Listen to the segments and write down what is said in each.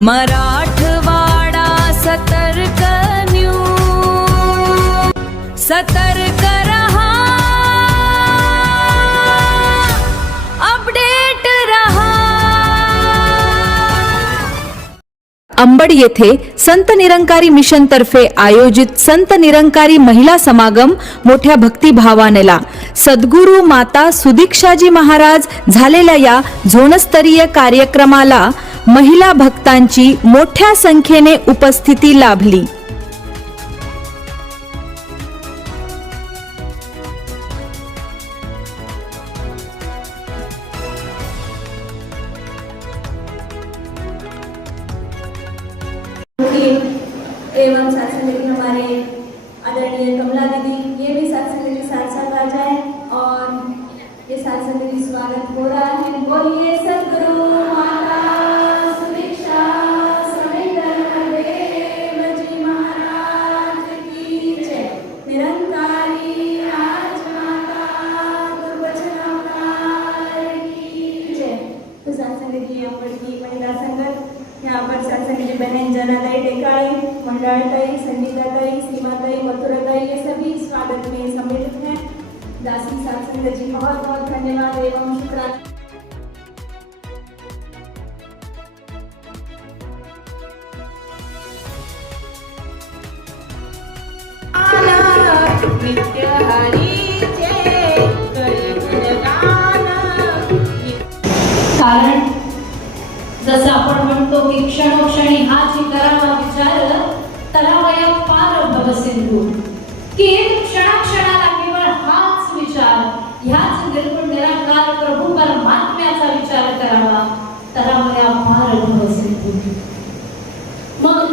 मराठवाडा सतर्क न्यूज, सतर्क रहा, अपडेट रहा। अंबड येथे संत निरंकारी मिशन तर्फे आयोजित संत निरंकारी महिला समागम मोठ्या भक्तिभावानेला सद्गुरू माता सुदीक्षाजी महाराज झालेल्या या झोनस्तरीय कार्यक्रमाला महिला भक्तांची मोठ्या संख्येने उपस्थिती लाभली। एवं सत्संग के हमारे आदरणीय कमला दीदी, ये भी सत्संग के साथ साथ आ जाए और ये सत्संग की स्वागत हो रहा है। बोलिए सद्गुरु माता सुदीक्षा समेत देव जी महाराज की जय। निरंकारी राज माता गुरुवचनाकार की जय। तो सत्संग की अंबड की महिला संगत, यहाँ पर सत्संग की बहन जनाताई टेकाळे, मंडळताई, संगीताताई, सीमाताई, मथुराताई, ये सभी स्वागत में सम्मिलित हैं। दासी सत्संग जी बहुत बहुत धन्यवाद एवं शुक्राना। नित्य हरीचे करी गुणगान। कारण जसं आपण म्हणतो की क्षणोक्षणी हाच करावा विचार तरावया पार भवसिंधू, की क्षणाक्षणाला केवळ हाच विचार, ह्याच निर्गुण निराकार प्रभू परमात्म्याचा विचार करावा तरावया पार भवसिंधू। मग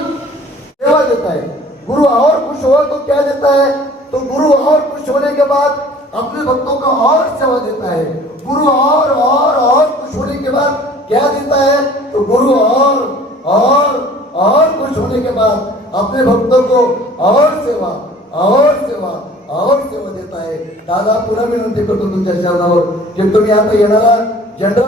सेवा देता है गुरु, और खुश हुआ तो क्या देता है? तो गुरु और खुश होने के बाद अपने भक्तों को और सेवा देता है। गुरु और खुश होने के बाद क्या देता है? तो गुरु और खुश होने के बाद अपने भक्तों को और सेवा देता है। दादा पुन्हा विनंती करतो तुमच्या चरणावर की तुम्ही आता येणारा जनरल